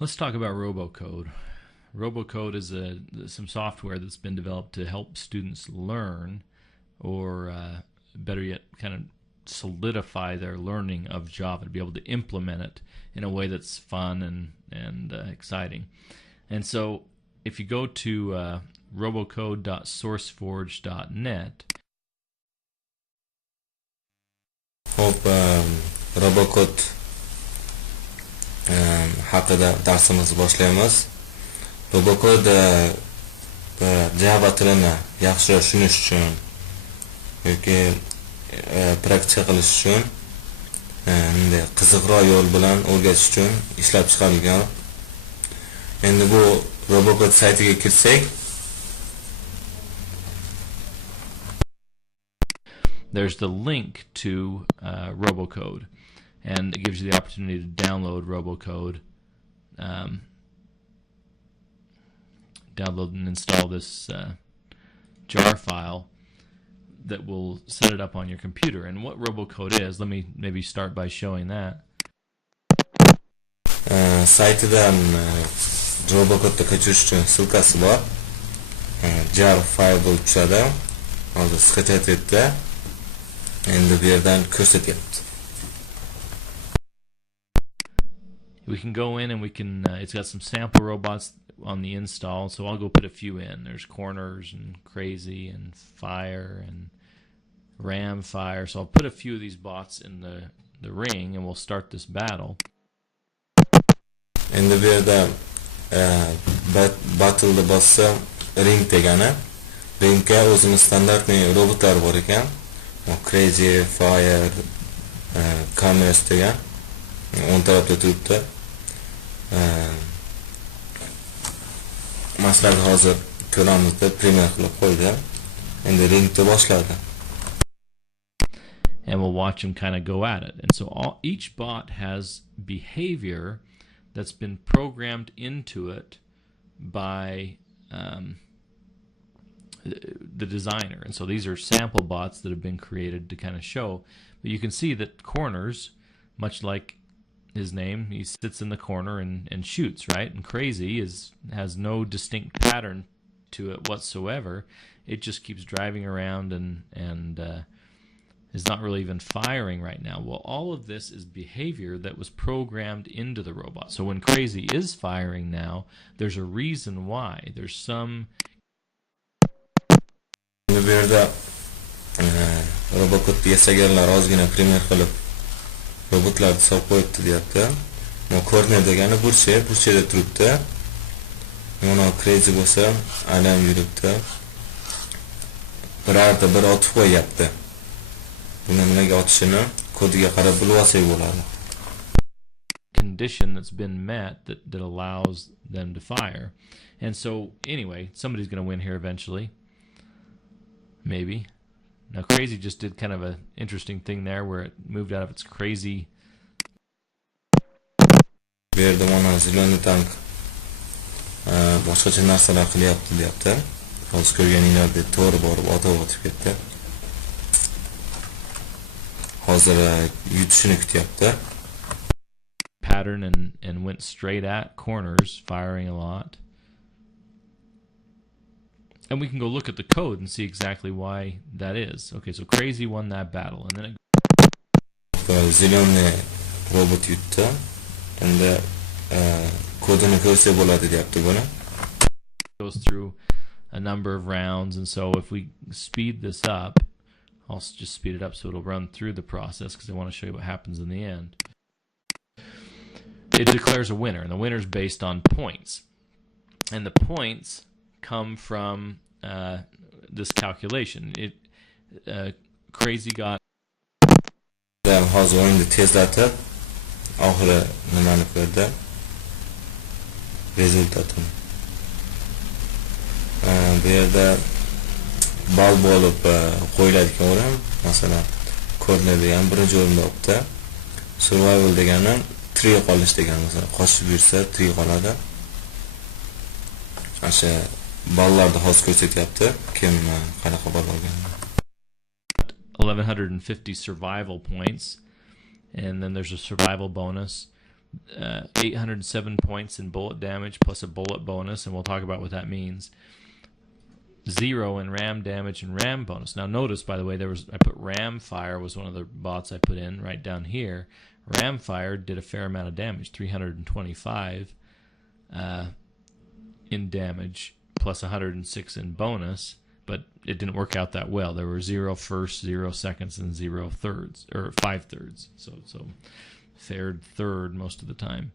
Let's talk about robocode. Robocode is some software that's been developed to help students learn, or better yet, kind of solidify their learning of Java, to be able to implement it in a way that's fun and exciting. And so if you go to robocode.sourceforge.net. Hop, robocode haqida darsimizni boshlaymiz. Robocode Java tilini yaxshiroq tushunish uchun yoki praktika qilish uchun bunday qiziqroq yo'l bilan o'rgatish uchun ishlab chiqarilgan. Endi bu robocode saytiga kirsak, there's the link to robocode, and it gives you the opportunity to download robocode, download and install this jar file that will set it up on your computer. And what robocode is, let me maybe start by showing that. Saytidan robocode'ni ko'chirish uchun silkasi bor. Jar file bo'lib tushadi. Hozir skачать etdi. Endi bu yerdan ko'rsatyapti. We can go in and we can, it's got some sample robots on the install, so I'll go put a few in. There's Corners and Crazy and Fire and Ram Fire. So I'll put a few of these bots in the ring and we'll start this battle. Endi bu yerda battle bossa ring degani. Ringga o'zining standartniy robotlar bor ekan. Crazy, Fire, Commerce degan. On tarafda turibdi. Masalan hozir ko'ramiz deb premyer qilib qo'ydi. Endi ringda boshladi. And we'll watch them kind of go at it. And so each bot has behavior that's been programmed into it by the designer. And so these are sample bots that have been created to kind of show. But you can see that Corners, much like his name, he sits in the corner and shoots, right? And Crazy has no distinct pattern to it whatsoever. It just keeps driving around and is not really even firing right now. Well, all of this is behavior that was programmed into the robot. So when Crazy is firing now, there's a reason why. There's some... Bu yerda robocode yasaganlar ozgina premyer qilib robotlarni solib qo'yibdi deyapti. Corner degani burchada turibdi. Mana Crazy bo'lsa alam yuribdi. Birarta bir otib qo'yapti. Buni nimaga otishini kodiga qarab bilib olsak bo'ladi. Condition that's been met that allows them to fire. And so anyway, somebody's going to win here eventually. Maybe. Now Crazy just did kind of an interesting thing there where it moved out of its crazy. Bu yerda mana ziloni tank boshqacha narsalar qilyapti deyapti. Hozir ko'rganinglardek to'g'ri borib otib ketdi. Hozir yutishini kutyapti. Pattern and went straight at Corners, firing a lot. And we can go look at the code and see exactly why that is. Okay, so Crazy won that battle, and then it ziloni robot yutdi. Endi kodini ko'rsa bo'ladi deyapti buni. Goes through a number of rounds, and so if we speed this up, I'll just speed it up so it'll run through the process because I want to show you what happens in the end. It declares a winner, and the winner is based on points. And the points come from this calculation. Crazy got... Hozir o'yinni tezlatib, oxiri nimani ko'rdi? Rezultatini. Bu yerda bal bo'lib qo'yiladigan o'rin, masalan, Corner degan birinchi o'rinda o'tdi. Survival degani 3 qolish degani, masalan, qochib yursa 3 qoladi. O'sha ballarni hozir ko'rsatyapti, kim qanaqa ball olganini. 1150 survival points, and then there's a survival bonus. 807 points in bullet damage plus a bullet bonus, and we'll talk about what that means. 0 in ram damage and ram bonus. Now notice, by the way, I put ram fire was one of the bots I put in right down here. Ram fire did a fair amount of damage, 325 in damage plus 106 in bonus, but it didn't work out that well. There were 0 firsts, 0 seconds, and 0 thirds, or 5 thirds. So fared third most of the time.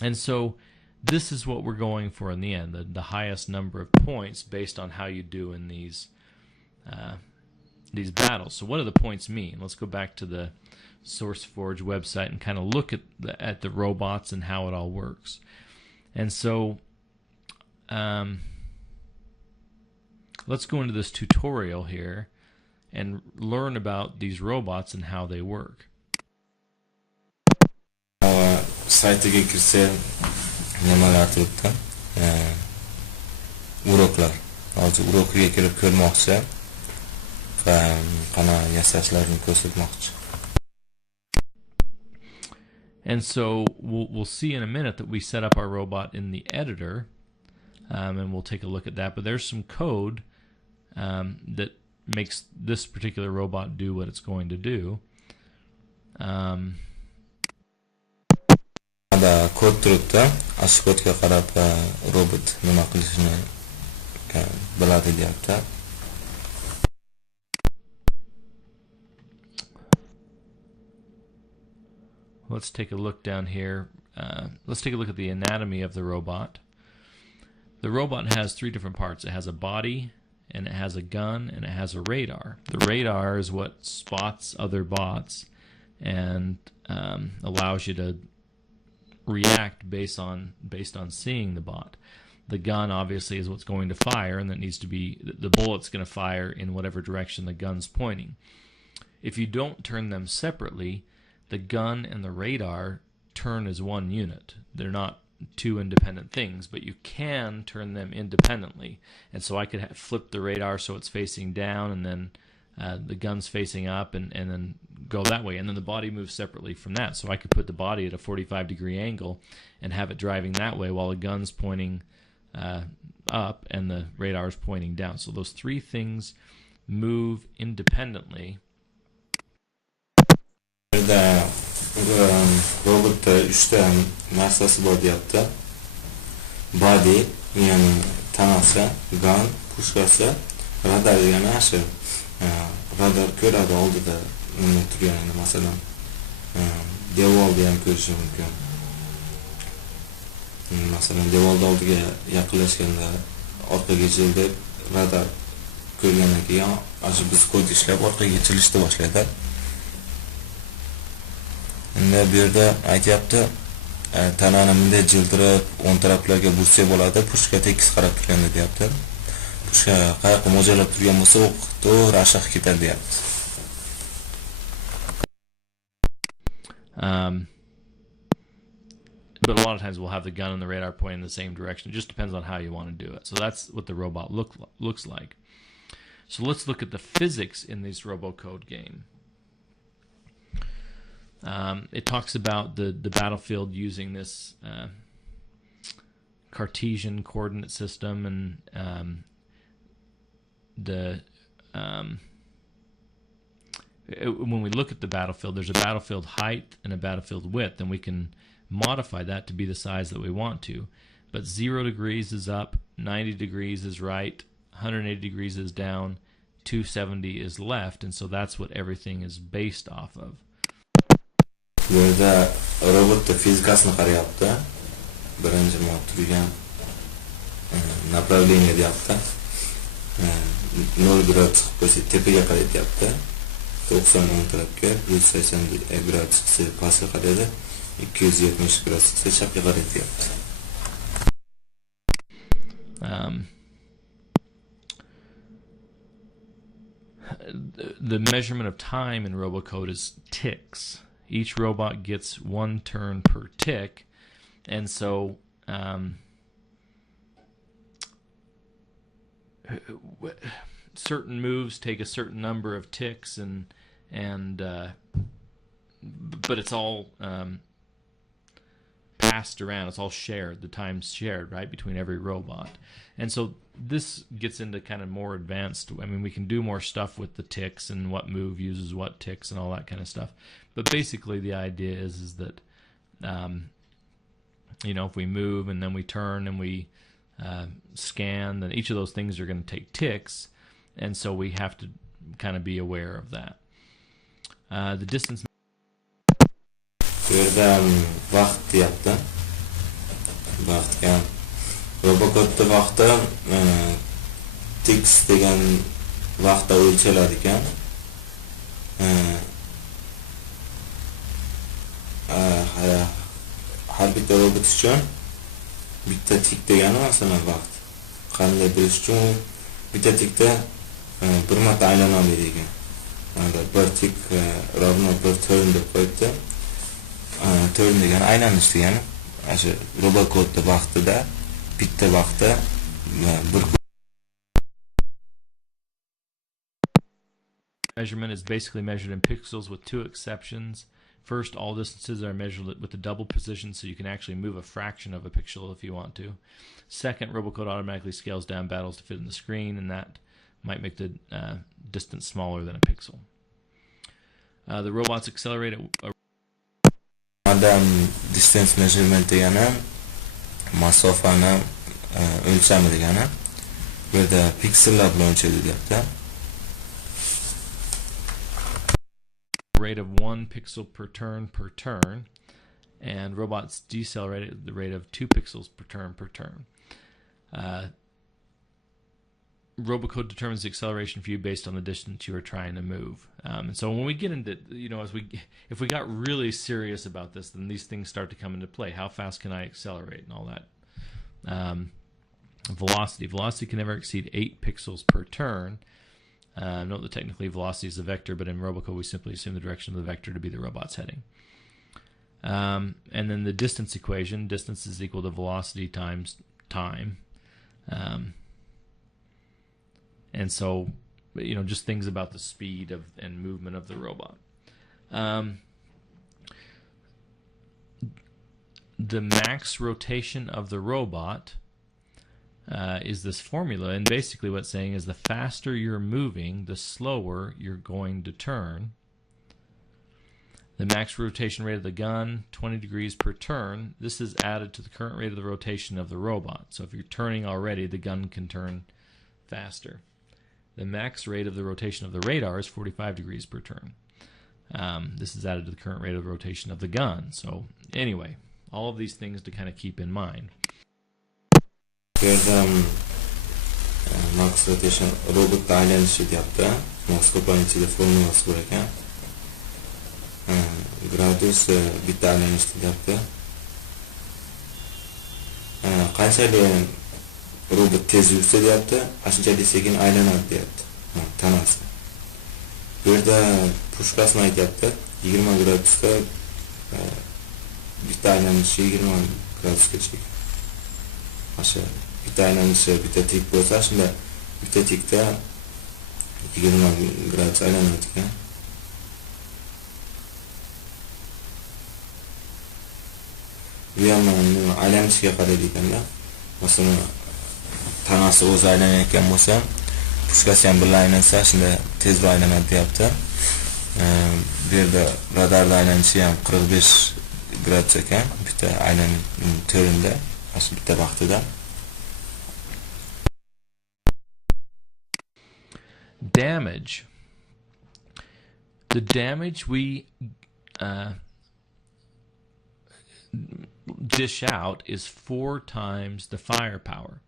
And so this is what we're going for in the end, the highest number of points based on how you do in these battles. So what do the points mean? Let's go back to the SourceForge website and kind of look at the robots and how it all works. And so let's go into this tutorial here and learn about these robots and how they work. Saytiga kirsa nimalar turibdi? Uroklar. Hozir urokga kirib ko'rmoqchi va qanaqa yasashlarini ko'rsatmoqchi. And so we'll see in a minute that we set up our robot in the editor, and we'll take a look at that. But there's some code that makes this particular robot do what it's going to do. Kod turibdi. Ash kodga qarab robot nima qilishini biladi deyapti. Let's take a look down here. Let's take a look at the anatomy of the robot. The robot has 3 different parts. It has a body, and it has a gun, and it has a radar. The radar is what spots other bots and allows you to react based on seeing the bot. The gun obviously is what's going to fire, and that needs to be the bullet's going to fire in whatever direction the gun's pointing. If you don't turn them separately, the gun and the radar turn as one unit. They're not 2 independent things, but you can turn them independently. And so I could flip the radar so it's facing down, and then the gun's facing up, and then go that way, and then the body moves separately from that. So I could put the body at a 45-degree angle and have it driving that way while the gun's pointing up and the radar's pointing down. So those 3 things move independently. Robotda 3 ta narsasi bor deyapti. Body, ya'ni tanasi, gun, pushkasi, radar degani shu. Radar ko'radi oldida nima turganini, masalan, devorni ham ko'rishi mumkin. Masalan, devorning oldiga yaqinlashganda orqaga childib radar ko'rgandan keyin shu biz kod ishlab orqaga chilishni boshlaydi. Endi bu yerda aytyapti, tanani bunday jildirib, o'ng taraflarga bursa bo'ladi, pushka tekis qarab turganda deyapti. Pushka qayoqqa mo'ljallab turgan bo'lsa, o'q to'g'ri aşağı ketadi deyapti. But a lot of times we'll have the gun and the radar pointing in the same direction. It just depends on how you want to do it. So that's what the robot looks like. So let's look at the physics in this robocode game. It talks about the battlefield using this Cartesian coordinate system, and when we look at the battlefield, there's a battlefield height and a battlefield width, and we can modify that to be the size that we want to. But 0 degrees is up, 90 degrees is right, 180 degrees is down, 270 is left, and so that's what everything is based off of. Bu yerda robotda fizikasini qarayapti. Birinchi mod turgan направление deyapti. 0 gradus chiqib qo'ysa tepaga qarayapti. 90 o'ng tarafga, 180 gradus chiqsa pastga qaraydi. 270 gradus chiqsa chapga qarayapti. The measurement of time in robocode is ticks. Each robot gets 1 turn per tick, and so certain moves take a certain number of ticks, but it's all passed around. It's all shared. The time's shared, right, between every robot. And so this gets into kind of more advanced. I mean, we can do more stuff with the ticks and what move uses what ticks and all that kind of stuff. But basically, the idea is that if we move and then we turn and we scan, then each of those things are going to take ticks, and so we have to kind of be aware of that. The distance. Vaqt deyapti. Vaqtga robocode vaqti ticks degan vaqtda o'lchaladi ekan. Har bitta robot uchun bitta tik degani masalan vaqt. Qanday bilish uchun bitta tikda bir marta aylanadi degan. Bir tik ravno bir turn deb qo'yibdi. Turn degani aylanish degani. O'sha robocode vaqtida bitta vaqtda bir measurement is basically measured in pixels with two exceptions. First, all distances are measured with the double precision, so you can actually move a fraction of a pixel if you want to. Second, robocode automatically scales down battles to fit in the screen, and that might make the distance smaller than a pixel. The robots accelerate at distance measurement degani masofani o'lchami degani. Bu yerda piksellar bilan o'lchadi deyapti. Rate of 1 pixel per turn, and robots decelerate at the rate of 2 pixels per turn. Robocode determines the acceleration for you based on the distance you are trying to move. And so when we get into, if we got really serious about this, then these things start to come into play. How fast can I accelerate and all that? Velocity can never exceed 8 pixels per turn. Note that technically velocity is a vector, but in robocode we simply assume the direction of the vector to be the robot's heading. And then the distance equation, distance is equal to velocity times time. And so, just things about the speed and movement of the robot. The max rotation of the robot is this formula, and basically what's saying is the faster you're moving, the slower you're going to turn. The max rotation rate of the gun, 20 degrees per turn. This is added to the current rate of the rotation of the robot. So if you're turning already, the gun can turn faster. The max rate of the rotation of the radar is 45 degrees per turn. This is added to the current rate of rotation of the gun. So anyway, all of these things to kind of keep in mind. Max rotation robot aylanishi deyapti. Max komponentida formulasi bor ekan. Gradus bitta aylanish deyapti. Qanchalik robot tez yursa deyapti, shunchalik sekin aylanadi deyapti. Tanasi. Bu yerda pushkasini aytyapti. 20 gradusda bitta aylanishi 20 gradusgacha. O'sha bitta aylanishi bitta tik bo'lsa, shunda bitta tikda 20 gradus aylanadi ekan. Bu ham aylanishiga qaraydi ekanda. Masalan, tanasi o'zi aylanayotgan bo'lsa, pushkasi ham birga aylansa, shunda tezroq aylanadi deyapti. Bu yerda radarda aylanishi ham 45 gradus ekan, bitta turunda, o'sha bitta vaqtida. Damage. The damage we dish out is 4 times the firepower.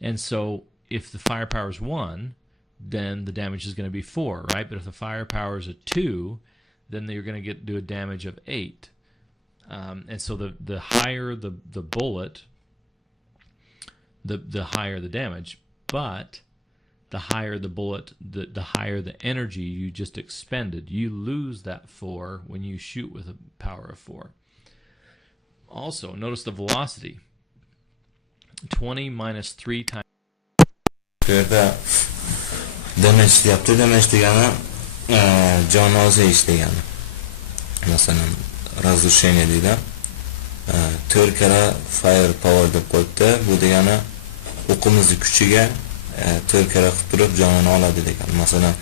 And so if the firepower is 1, then the damage is going to be 4, right? But if the firepower is a 2, then you're going to do a damage of 8. And so the higher the bullet, the higher the damage. But the higher the bullet, the higher the energy you just expended. You lose that 4 when you shoot with a power of 4. Also, notice the velocity. 20 minus 3 times. Burada damage yaptı. Damage degani jon ozish degani. Masalan, разрушение deydi. 4 karra fire power deb qo'yibdi. Bu degani o'qimizni kuchiga 4 karra qilib turib jonini oladi degan. Masalan,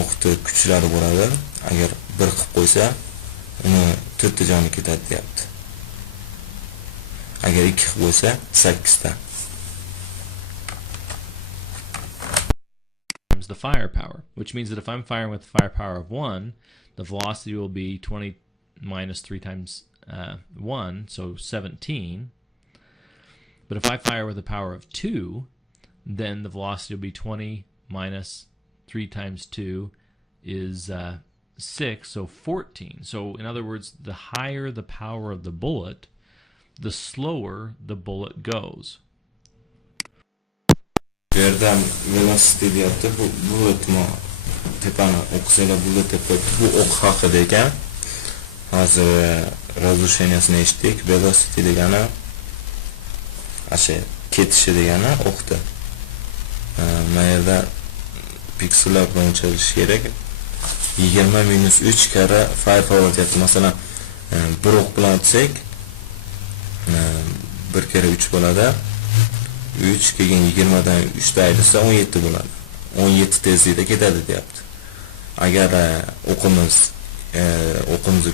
o'qni kuchlari bo'ladi. Agar 1 qilib qo'ysa, uni 4 ta joni ketadi deyapti. Agar 2 qilib qo'ysa, 8 ta. The firepower, which means that if I'm firing with the firepower of 1, the velocity will be 20 minus 3 times 1, so 17. But if I fire with the power of 2, then the velocity will be 20 minus 3 times 2 is 6, so 14. So in other words, the higher the power of the bullet, the slower the bullet goes. Bu yerda velocity deyapti. Bu bullet tepani o'qsanglar bullet deb qo'yibdi. Bu o'q haqida ekan. Hozir razrusheniyasini eshitdik. Velocity degani ashe ketishi degani o'qda. Mana yerda piksellar bilan o'lchalish kerak. 20 minus 3 karra firepower deyapti. Masalan, bir o'q bilan otsak 1 kere 3 bo'ladi. 3 keyin 20 dan 3 ta ayirsa 17 bo'ladi. 17 tezlikda ketadi deyapti. Agar o'qimiz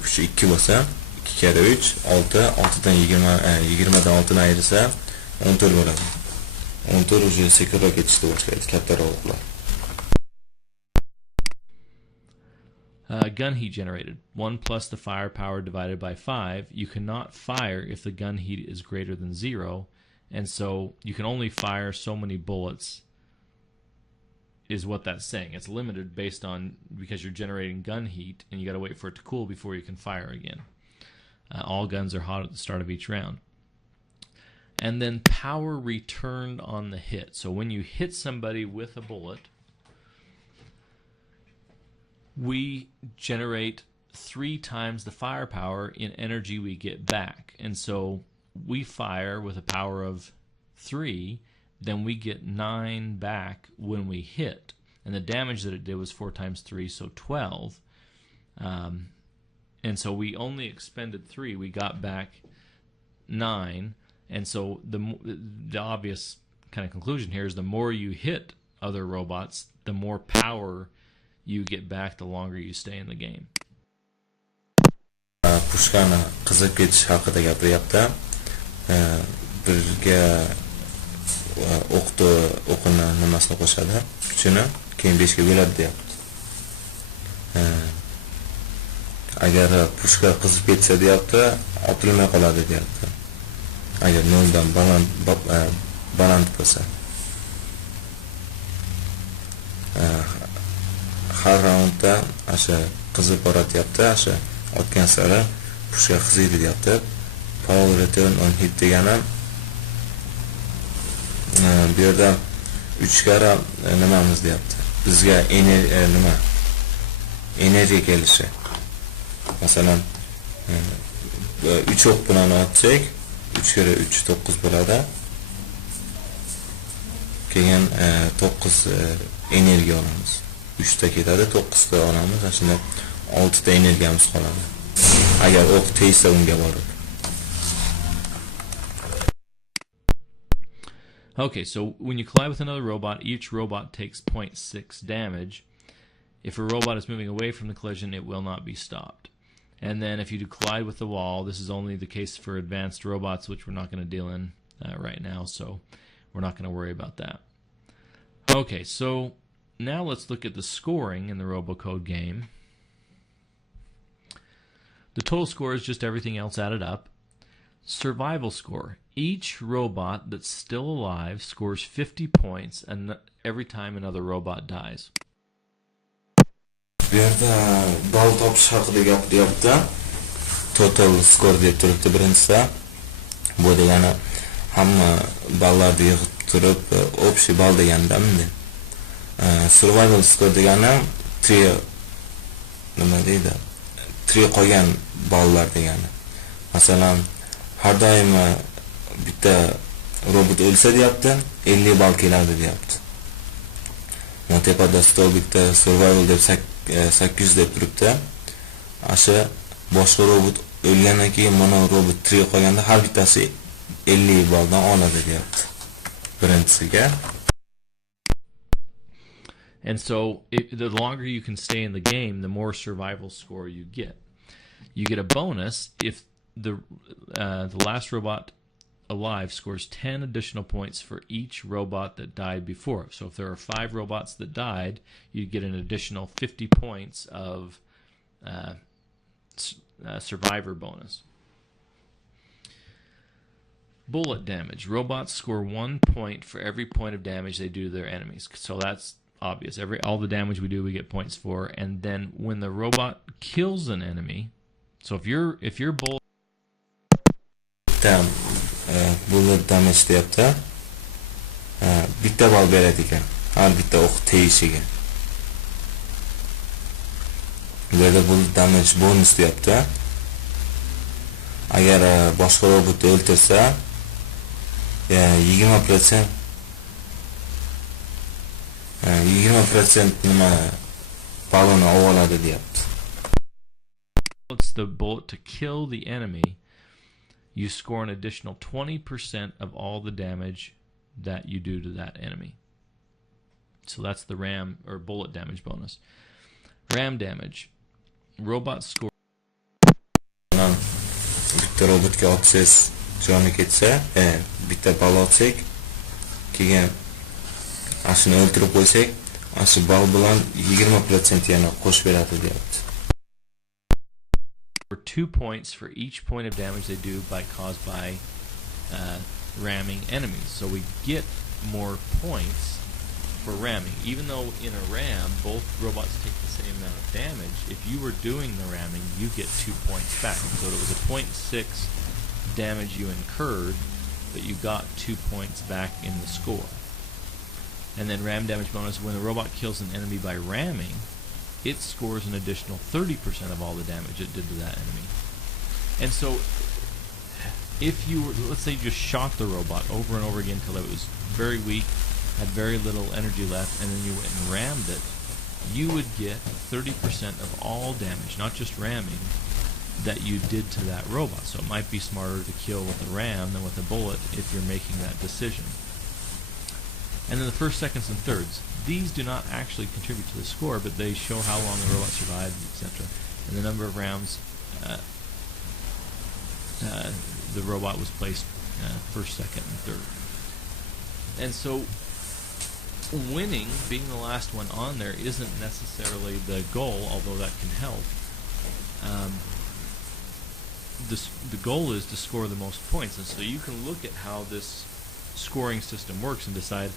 kuchi 2 bo'lsa, 2 kere 3 6, 6 dan 20 dan 6 ni ayirsa 14 bo'ladi. 14 уже sekinroq ketishni boshlaydi, kattaroq o'qlar. Gun heat generated. 1 plus the firepower divided by 5. You cannot fire if the gun heat is greater than 0. And so you can only fire so many bullets is what that's saying. It's limited based on because you're generating gun heat and you got to wait for it to cool before you can fire again. All guns are hot at the start of each round. And then power returned on the hit. So when you hit somebody with a bullet, we generate 3 times the firepower in energy we get back. And so we fire with a power of 3, then we get 9 back when we hit. And the damage that it did was 4 times 3, so 12. And so we only expended 3. We got back 9. And so the obvious kind of conclusion here is the more you hit other robots, the more power you get back, the longer you stay in the game. Pushkani qizib ketish haqida gapiryapti. Birga o'qini nimasini qo'shadi, kuchini, keyin 5 ga bo'ladi deyapti. Agar pushka qizib ketsa deyapti, otilmay qoladi deyapti. Agar 0 dan baland bo'lsa. Har raundda o'sha qizib boratyapti, o'sha otgan sari pushka qiziydi deyapti. Power return on hit degani bu yerda 3 karra nimamiz deyapti. Bizga energiya kelishi. Masalan, 3 o'q bilan otsak, 3 kere 3 9 bo'ladi. Keyin 9 energiya olamiz. 3 ta ketadi, 9 ta olamiz. Shunda 6 ta energiyamiz qoladi. Agar o'q tegsa unga borib. Okay, so when you collide with another robot, each robot takes 0.6 damage. If a robot is moving away from the collision, it will not be stopped. And then if you do collide with the wall, this is only the case for advanced robots, which we're not going to deal in right now, so we're not going to worry about that. Okay, so now let's look at the scoring in the robocode game. The total score is just everything else added up. Survival score. Each robot that's still alive scores 50 points and every time another robot dies. Bu yerda ball topish haqida gapiryapti. Total score deb turibdi birinchisida. Bu degani hamma ballarni yig'ib turib общий ball degandami? Survival score degani 3 nima deydi? 3 qolgan ballar degani. Masalan, har doim bitta robot o'lsa deyapti, 50 ball keladi deyapti. Mana tepada stol bitta survival deb 800 deb turibdi. Asha boshqa robot o'lgandan keyin mana robot 3 ga qo'yganda har bittasi 50 balldan oladi deyapti. Birinchisiga. And so the longer you can stay in the game, the more survival score you get. You get a bonus if the last robot alive scores 10 additional points for each robot that died before. So if there are 5 robots that died, you get an additional 50 points of survivor bonus. Bullet damage. Robots score 1 point for every point of damage they do to their enemies. So that's obvious. All the damage we do, we get points for. And then when the robot kills an enemy, so if your bullet bullet damage deyapti. Bitta ball beradi ekan. Har bitta o'q tegishiga. Bu yerda bullet damage bonus deyapti. Agar boshqa robotni o'ldirsa, 20% nima balloni oladi deyapti. It's the bullet to kill the enemy. You score an additional 20% of all the damage that you do to that enemy. So that's the ram or bullet damage bonus. Ram damage. Robots score. Bitta robotga otsangiz joni ketsa, bitta ball otsak, keyin ashuni o'ldirib qo'ysak, ashi ball bilan 20% yana qo'shib beradi deyapti. For 2 points for each point of damage they do caused by ramming enemies. So we get more points for ramming. Even though in a ram, both robots take the same amount of damage, if you were doing the ramming, you get 2 points back. So it was a 0.6 damage you incurred, but you got 2 points back in the score. And then ram damage bonus, when the robot kills an enemy by ramming, it scores an additional 30% of all the damage it did to that enemy. And so if you were, let's say you just shot the robot over and over again until it was very weak, had very little energy left, and then you went and rammed it, you would get 30% of all damage, not just ramming, that you did to that robot. So it might be smarter to kill with a ram than with a bullet if you're making that decision. And then the first, seconds, and thirds. These do not actually contribute to the score, but they show how long the robot survived, etc. And the number of rounds the robot was placed first, second, and third. And so winning, being the last one on there, isn't necessarily the goal, although that can help. The goal is to score the most points, and so you can look at how this scoring system works and decide,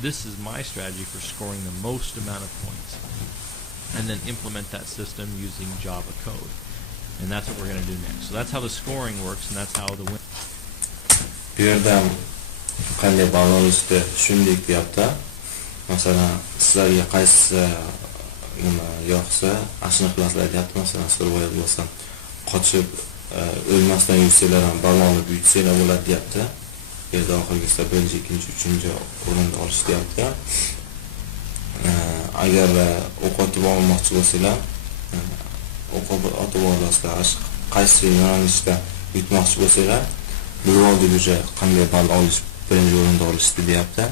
this is my strategy for scoring the most amount of points, and then implement that system using Java code. And that's what we're going to do next. So that's how the scoring works, and that's how the win. Bu yerda qanday ball olishni shunday deyapti. Masalan, sizlarga qaysi nima yoqsa, ashuni qilasizlar deyapti. Masalan, survival bo'lsa, qochib o'lmasdan yursanglar ham ball olib yutsanglar bo'ladi deyapti. Bu yerda oxirgisida birinchi, ikkinchi, uchinchi o'rinda olish deyapti. Agar o'q otib olmoqchi bo'lsanglar, o'q otib olasizlar. Qaysi yo'nalishda yutmoqchi bo'lsanglar, bu yo'lda уже qanday ball olish, birinchi o'rinda olishni deyapti.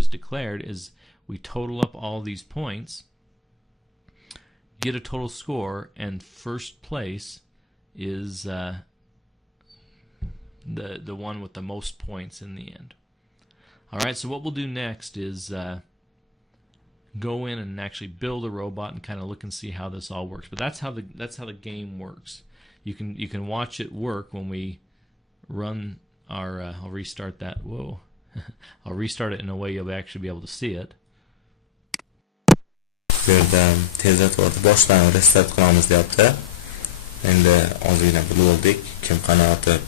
Is declared is we total up all these points, get a total score, and first place is the one with the most points in the end. All right, so what we'll do next is go in and actually build a robot and kind of look and see how this all works. But that's how the game works. You can watch it work when we run our. I'll restart that. Whoa. I'll restart it in a way you'll actually be able to see it. Bu yerda tezlatib boshdan restart qilamiz deyapti. Endi ozgina bilib oldik kim qanaqa otib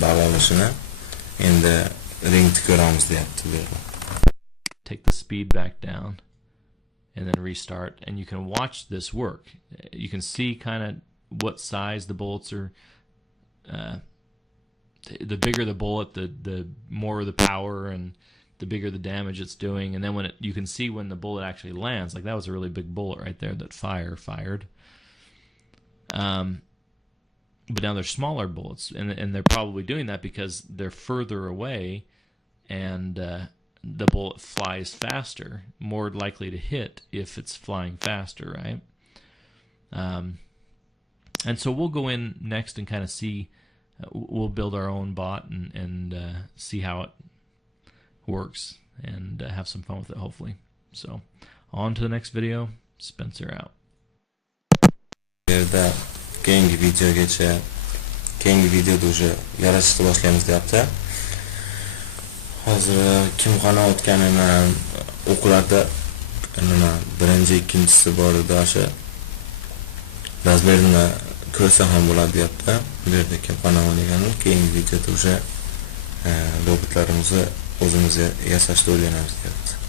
ball olishini. Endi ringni ko'ramiz deyapti bu yerda. Take the speed back down and then restart, and you can watch this work. You can see kind of what size the bullets are. The bigger the bullet, the more the power, and the bigger the damage it's doing. And then you can see when the bullet actually lands. Like that was a really big bullet right there that fired. But now they're smaller bullets, and they're probably doing that because they're further away, and the bullet flies faster, more likely to hit if it's flying faster, right? And so we'll go in next and kind of see. We'll build our own bot and see how it works and have some fun with it, hopefully. So on to the next video. Spencer out. Yerda keyingi videogacha, keyingi videoda уже yarashishni boshlaymiz deyapti. Hozir kim qana o'tganini o'qlarda nima birinchi ikkinchisi bor edi, o'sha razmerni ko'rsa ham bo'ladi deyapti. Bu yerda kim qana o'ynaganini keyingi videoda уже robotlarimizni o'zimizga yasashni o'rganamiz deyapti.